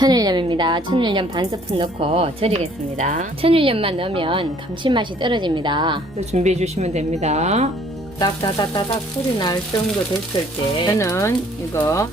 천일염입니다. 천일염 반 스푼 넣고 절이겠습니다. 천일염만 넣으면 감칠맛이 떨어집니다. 준비해 주시면 됩니다. 딱딱딱딱 소리 날 정도 됐을 때 저는 이거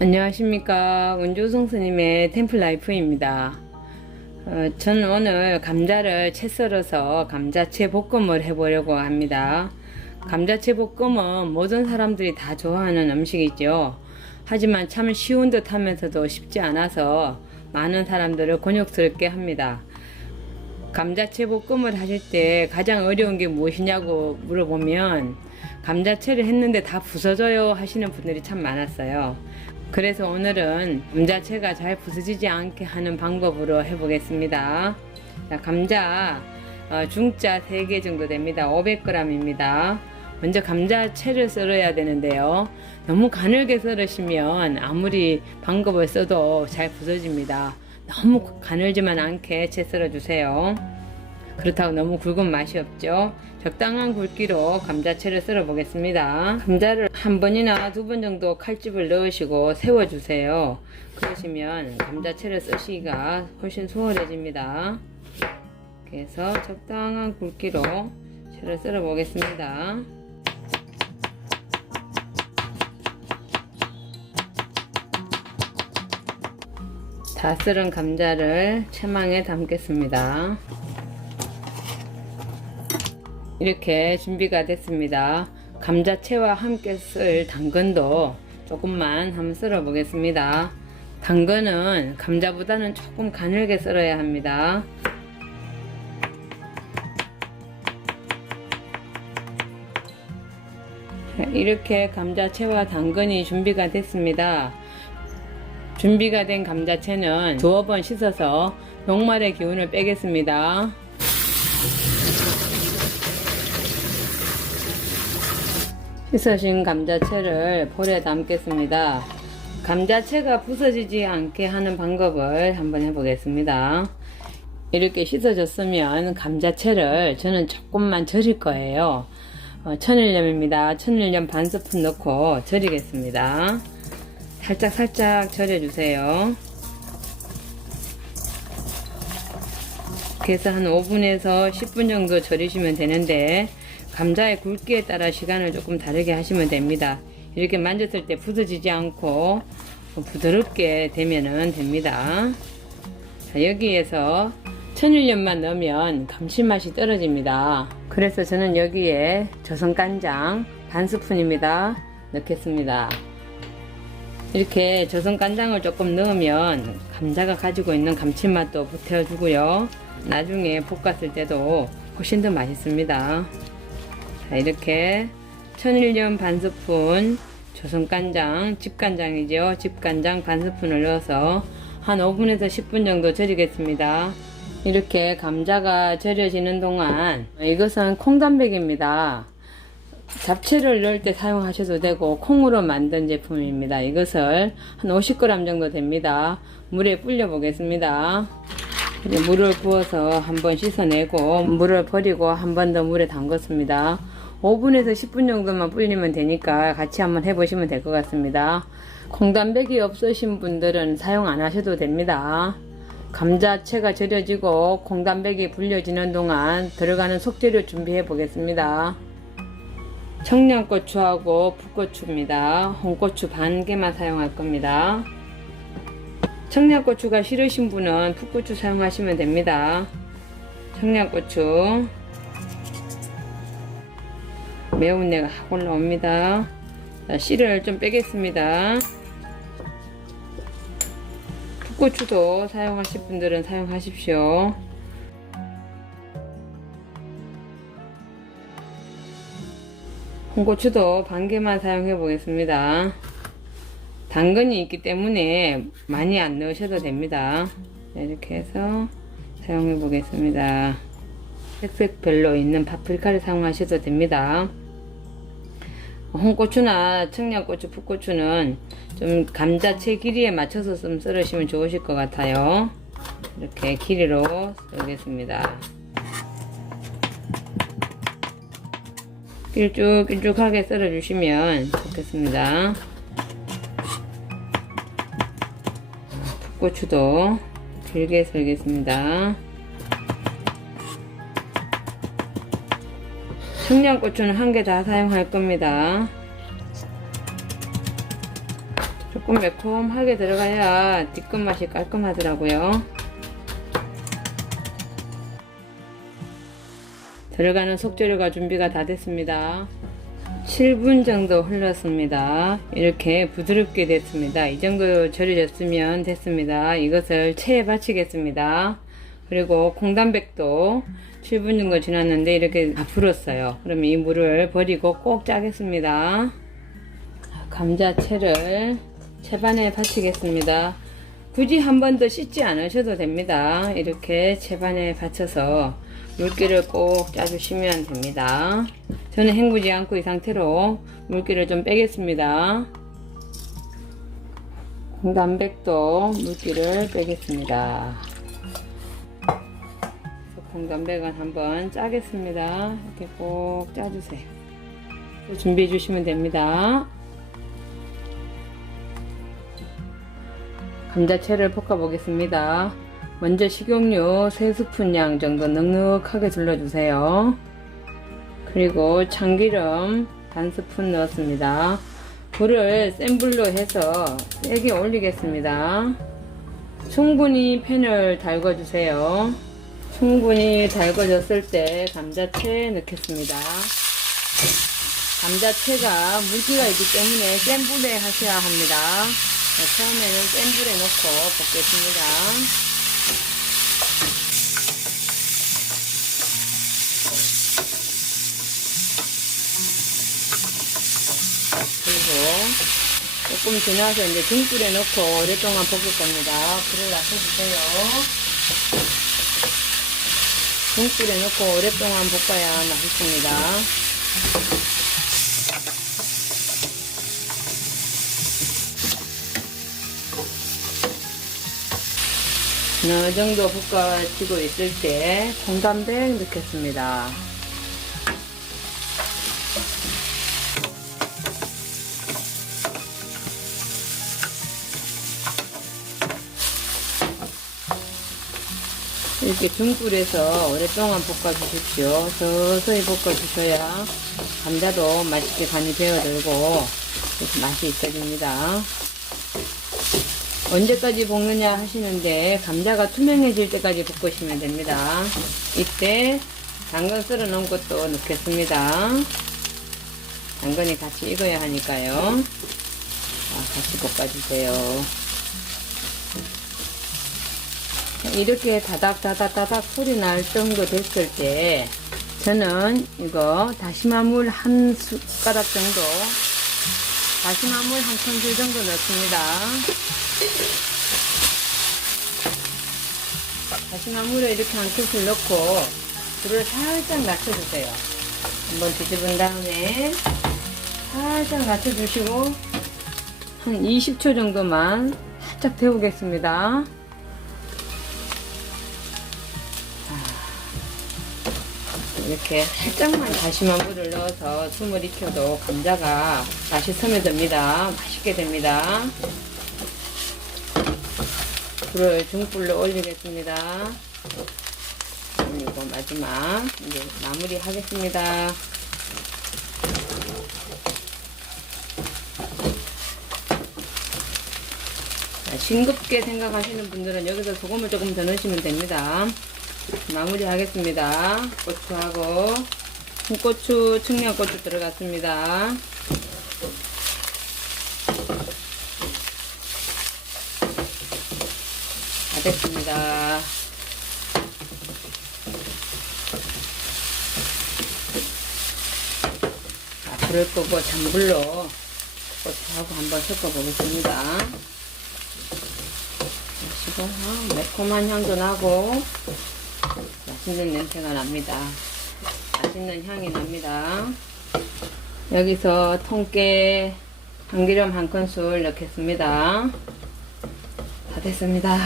안녕하십니까, 원조성 스님의 템플라이프입니다. 저는 오늘 감자를 채 썰어서 감자채 볶음을 해보려고 합니다. 감자채 볶음은 모든 사람들이 다 좋아하는 음식이죠. 하지만 참 쉬운 듯 하면서도 쉽지 않아서 많은 사람들을 곤욕스럽게 합니다. 감자채 볶음을 하실 때 가장 어려운 게 무엇이냐고 물어보면 감자채를 했는데 다 부서져요 하시는 분들이 참 많았어요. 그래서 오늘은 감자채가 잘 부서지지 않게 하는 방법으로 해보겠습니다. 자, 감자 중짜 3개 정도 됩니다. 500g입니다. 먼저 감자채를 썰어야 되는데요. 너무 가늘게 썰으시면 아무리 방법을 써도 잘 부서집니다. 너무 가늘지만 않게 채 썰어주세요. 그렇다고 너무 굵은 맛이 없죠. 적당한 굵기로 감자채를 썰어 보겠습니다. 감자를 한 번이나 2번 정도 칼집을 넣으시고 세워주세요. 그러시면 감자채를 쓰시기가 훨씬 수월해집니다. 그래서 적당한 굵기로 채를 썰어 보겠습니다. 다 썰은 감자를 채망에 담겠습니다. 이렇게 준비가 됐습니다. 감자채와 함께 쓸 당근도 조금만 한번 썰어 보겠습니다. 당근은 감자보다는 조금 가늘게 썰어야 합니다. 이렇게 감자채와 당근이 준비가 됐습니다. 준비가 된 감자채는 2번 씻어서 녹말의 기운을 빼겠습니다. 씻으신 감자채를 볼에 담겠습니다. 감자채가 부서지지 않게 하는 방법을 한번 해보겠습니다. 이렇게 씻어졌으면 감자채를 저는 조금만 절일 거예요. 천일염입니다. 천일염 반 스푼 넣고 절이겠습니다. 살짝 절여주세요. 그래서 한 5분에서 10분 정도 절이시면 되는데 감자의 굵기에 따라 시간을 조금 다르게 하시면 됩니다. 이렇게 만졌을 때 부서지지 않고 부드럽게 되면 됩니다. 자, 여기에서 천일염만 넣으면 감칠맛이 떨어집니다. 그래서 저는 여기에 저성간장 반 스푼입니다. 넣겠습니다. 이렇게 저성간장을 조금 넣으면 감자가 가지고 있는 감칠맛도 보태주고요. 나중에 볶았을 때도 훨씬 더 맛있습니다. 자, 이렇게 천일염 반 스푼, 조선간장, 집간장이죠. 집간장 반 스푼을 넣어서 한 5분에서 10분 정도 절이겠습니다. 이렇게 감자가 절여지는 동안 이것은 콩단백입니다. 잡채를 넣을 때 사용하셔도 되고 콩으로 만든 제품입니다. 이것을 한 50g 정도 됩니다. 물에 불려 보겠습니다. 이제 물을 부어서 한번 씻어내고 물을 버리고 한 번 더 물에 담궜습니다. 5분에서 10분 정도만 불리면 되니까 같이 한번 해보시면 될 것 같습니다. 콩단백이 없으신 분들은 사용 안 하셔도 됩니다. 감자채가 절여지고 콩단백이 불려지는 동안 들어가는 속재료 준비해 보겠습니다. 청양고추하고 풋고추입니다. 홍고추 반 개만 사용할 겁니다. 청양고추가 싫으신 분은 풋고추 사용하시면 됩니다. 청양고추 매운내가 확 올라옵니다. 자, 씨를 좀 빼겠습니다. 풋고추도 사용하실 분들은 사용하십시오. 홍고추도 반 개만 사용해 보겠습니다. 당근이 있기 때문에 많이 안 넣으셔도 됩니다. 이렇게 해서 사용해 보겠습니다. 색색별로 있는 파프리카를 사용하셔도 됩니다. 홍고추나 청양고추, 풋고추는 좀 감자채 길이에 맞춰서 좀 썰으시면 좋으실 것 같아요. 이렇게 길이로 썰겠습니다. 길쭉길쭉하게 썰어주시면 좋겠습니다. 풋고추도 길게 썰겠습니다. 청양고추는 한 개 다 사용할 겁니다. 조금 매콤하게 들어가야 뒷끝 맛이 깔끔하더라고요. 들어가는 속재료가 준비가 다 됐습니다. 7분 정도 흘렀습니다. 이렇게 부드럽게 됐습니다. 이 정도 절여졌으면 됐습니다. 이것을 체에 받치겠습니다. 그리고 콩단백도 7분 정도 지났는데 이렇게 다 불었어요. 그러면 이 물을 버리고 꼭 짜겠습니다. 감자채를 채반에 받치겠습니다. 굳이 한 번 더 씻지 않으셔도 됩니다. 이렇게 채반에 받쳐서 물기를 꼭 짜주시면 됩니다. 저는 헹구지 않고 이 상태로 물기를 좀 빼겠습니다. 콩단백도 물기를 빼겠습니다. 콩단백은 한번 짜겠습니다. 이렇게 꼭 짜주세요. 준비해 주시면 됩니다. 감자채를 볶아 보겠습니다. 먼저 식용유 3스푼 양 정도 넉넉하게 둘러주세요. 그리고 참기름 반 스푼 넣었습니다. 불을 센 불로 해서 세게 올리겠습니다. 충분히 팬을 달궈주세요. 충분히 달궈졌을 때 감자채 넣겠습니다. 감자채가 물기가 있기 때문에 센 불에 하셔야 합니다. 처음에는 센 불에 넣고 볶겠습니다. 그리고 조금 지나서 이제 중불에 넣고 오랫동안 볶을 겁니다. 불을 낮춰주세요. 중불에 넣고 오랫동안 볶아야 맛있습니다. 어느 정도 볶아지고 있을 때 콩단백 넣겠습니다. 이렇게 중불에서 오랫동안 볶아주십시오. 서서히 볶아주셔야 감자도 맛있게 간이 배어들고 맛이 있어집니다. 언제까지 볶느냐 하시는데 감자가 투명해질 때까지 볶으시면 됩니다. 이때 당근 썰어 놓은 것도 넣겠습니다. 당근이 같이 익어야 하니까요. 같이 볶아주세요. 이렇게 다닥다닥다닥 소리 날 정도 됐을 때 저는 이거 다시마 물 한 숟가락 정도, 다시마 물 한 큰술 정도 넣습니다. 다시마 물에 이렇게 한 큰술 넣고 불을 살짝 낮춰주세요. 한번 뒤집은 다음에 살짝 낮춰주시고 한 20초 정도만 살짝 데우겠습니다. 이렇게 살짝만 다시마 물을 넣어서 숨을 익혀도 감자가 맛이 스며듭니다. 맛있게 됩니다. 불을 중불로 올리겠습니다. 그리고 마지막 이제 마무리 하겠습니다. 싱겁게 생각하시는 분들은 여기서 소금을 조금 더 넣으시면 됩니다. 마무리 하겠습니다. 고추하고 홍고추, 청양고추 들어갔습니다. 다 됐습니다. 불을 끄고 잔불로 고추하고 한번 섞어 보겠습니다. 매콤한 향도 나고 맛있는 냄새가 납니다. 맛있는 향이 납니다. 여기서 통깨 참기름 한 큰술 넣겠습니다. 다 됐습니다.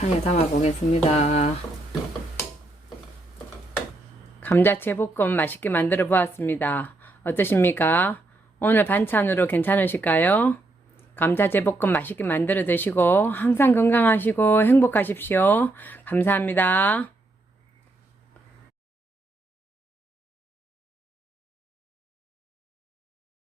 상에 담아 보겠습니다. 감자채볶음 맛있게 만들어 보았습니다. 어떠십니까? 오늘 반찬으로 괜찮으실까요? 감자채볶음 맛있게 만들어 드시고 항상 건강하시고 행복하십시오. 감사합니다.